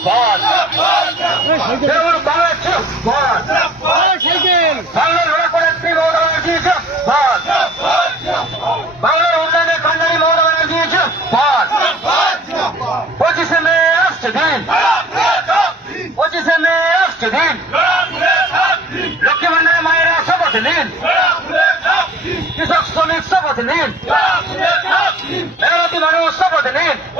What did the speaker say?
पंची main पंचीसे में महि सभिनी कृष्किन सभिनी